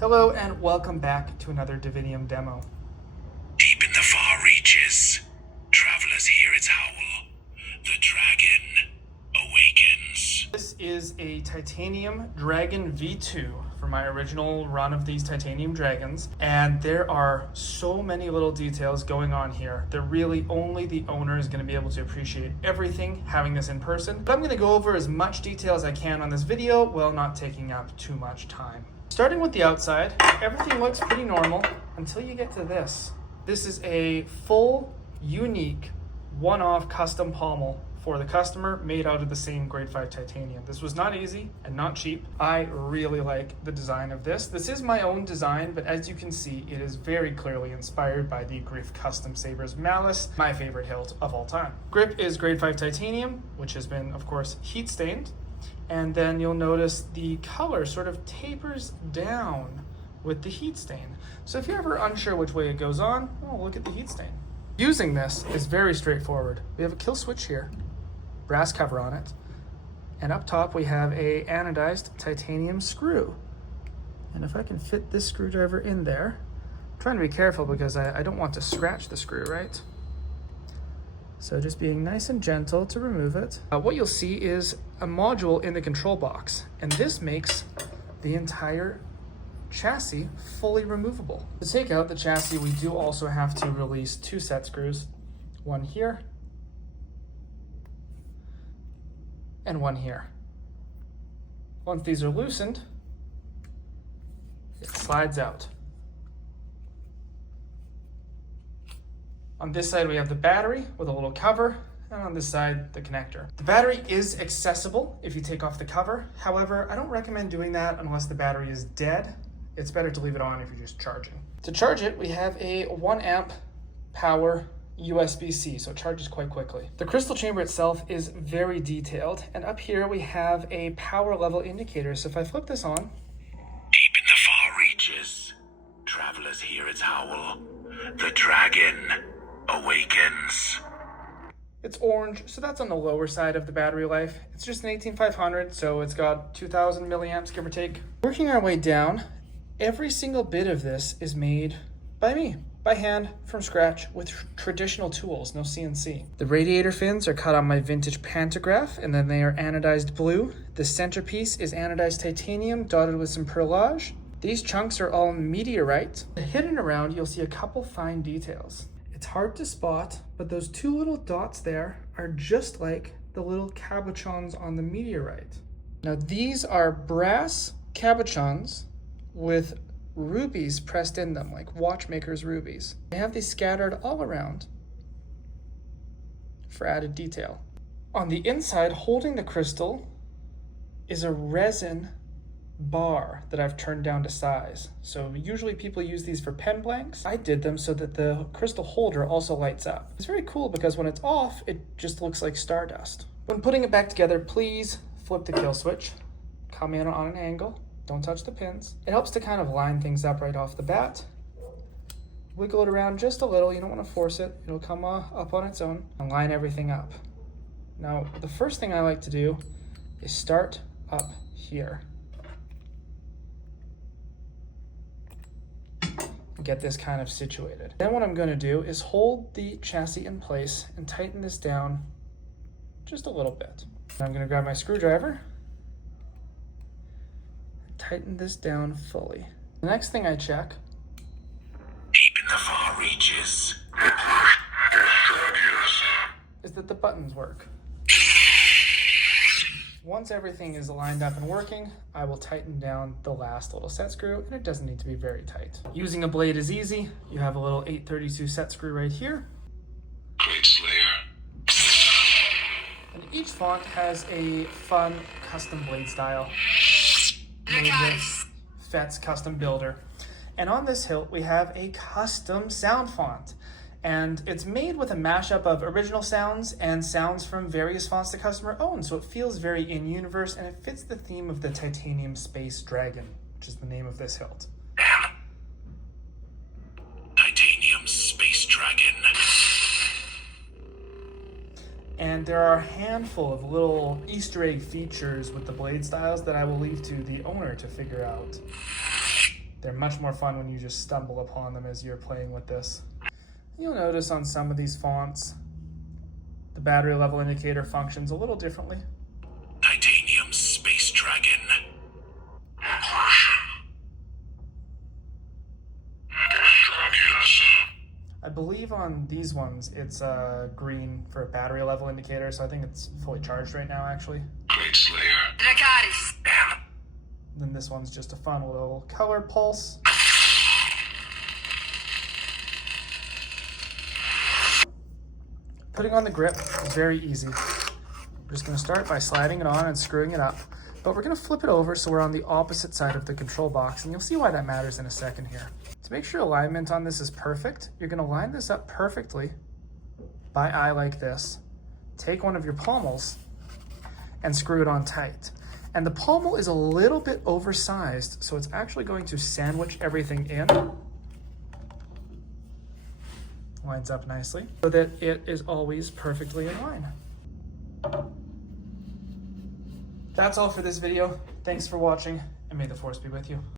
Hello and welcome back to another Divinium demo. Deep in the far reaches, travelers hear its howl. The dragon awakens. This is a Titanium Dragon V2 for my original run of these Titanium Dragons, and there are so many little details going on here that really only the owner is going to be able to appreciate everything having this in person. But I'm going to go over as much detail as I can on this video while not taking up too much time. Starting with the outside, everything looks pretty normal until you get to this. This is a full, unique, one-off custom pommel for the customer made out of the same grade 5 titanium. This was not easy and not cheap. I really like the design of this. This is my own design, but as you can see, it is very clearly inspired by the Griff Custom Sabers Malice, my favorite hilt of all time. Grip is grade 5 titanium, which has been, of course, heat stained. And then you'll notice the color sort of tapers down with the heat stain. So if you're ever unsure which way it goes on, oh, look at the heat stain. Using this is very straightforward. We have a kill switch here, brass cover on it, and up top we have a anodized titanium screw. And if I can fit this screwdriver in there, I'm trying to be careful because I don't want to scratch the screw, right? So just being nice and gentle to remove it. What you'll see is a module in the control box, and this makes the entire chassis fully removable. To take out the chassis, we do also have to release two set screws, one here and one here. Once these are loosened, it slides out. On this side, we have the battery with a little cover, and on this side, the connector. The battery is accessible if you take off the cover. However, I don't recommend doing that unless the battery is dead. It's better to leave it on if you're just charging. To charge it, we have a 1 amp power USB-C, so it charges quite quickly. The crystal chamber itself is very detailed, and up here we have a power level indicator. So if I flip this on, Deep in the far reaches, travelers hear its howl. The dragon awakens. it's orange, so that's on the lower side of the battery life. It's just an 18500, so it's got 2000 milliamps, give or take. Working our way down, every single bit of this is made by me, by hand, from scratch, with traditional tools, no CNC. The radiator fins are cut on my vintage pantograph, and then they are anodized blue. The centerpiece is anodized titanium, dotted with some perlage. These chunks are all meteorite. Hidden around, you'll see a couple fine details. It's hard to spot, but those two little dots there are just like the little cabochons on the meteorite. Now these are brass cabochons with rubies pressed in them, like watchmakers' rubies. They have these scattered all around for added detail. On the inside, holding the crystal, is a resin bar that I've turned down to size. So usually people use these for pen blanks. I did them so that the crystal holder also lights up. It's very cool because when it's off, it just looks like stardust. When putting it back together, please flip the kill switch. Come in on an angle. Don't touch the pins. It helps to kind of line things up right off the bat. Wiggle it around just a little. You don't want to force it. It'll come up on its own, and line everything up. Now, the first thing I like to do is start up here. Get this kind of situated. Then what I'm going to do is hold the chassis in place and tighten this down just a little bit. Now I'm going to grab my screwdriver, tighten this down fully. The next thing I check Deep in the far reaches, is that the buttons work. Once everything is lined up and working, I will tighten down the last little set screw, and it doesn't need to be very tight. Using a blade is easy. You have a little 832 set screw right here. Great Slayer. And each font has a fun custom blade style made with Fett's Custom Builder. And on this hilt, we have a custom sound font. And it's made with a mashup of original sounds and sounds from various fonts the customer owns. So it feels very in-universe, and it fits the theme of the Titanium Space Dragon, which is the name of this hilt. Titanium Space Dragon. And there are a handful of little Easter egg features with the blade styles that I will leave to the owner to figure out. They're much more fun when you just stumble upon them as you're playing with this. You'll notice on some of these fonts, the battery level indicator functions a little differently. Titanium Space Dragon. I believe on these ones it's green for a battery level indicator, so I think it's fully charged right now actually. Great Slayer. Dracarys. Then this one's just a fun little color pulse. Putting on the grip is very easy. We're just going to start by sliding it on and screwing it up, but we're going to flip it over so we're on the opposite side of the control box, and you'll see why that matters in a second here. To make sure alignment on this is perfect, you're going to line this up perfectly by eye like this. Take one of your pommels and screw it on tight. And the pommel is a little bit oversized, so it's actually going to sandwich everything in. Lines up nicely so that it is always perfectly in line. That's all for this video. Thanks for watching, and may the force be with you.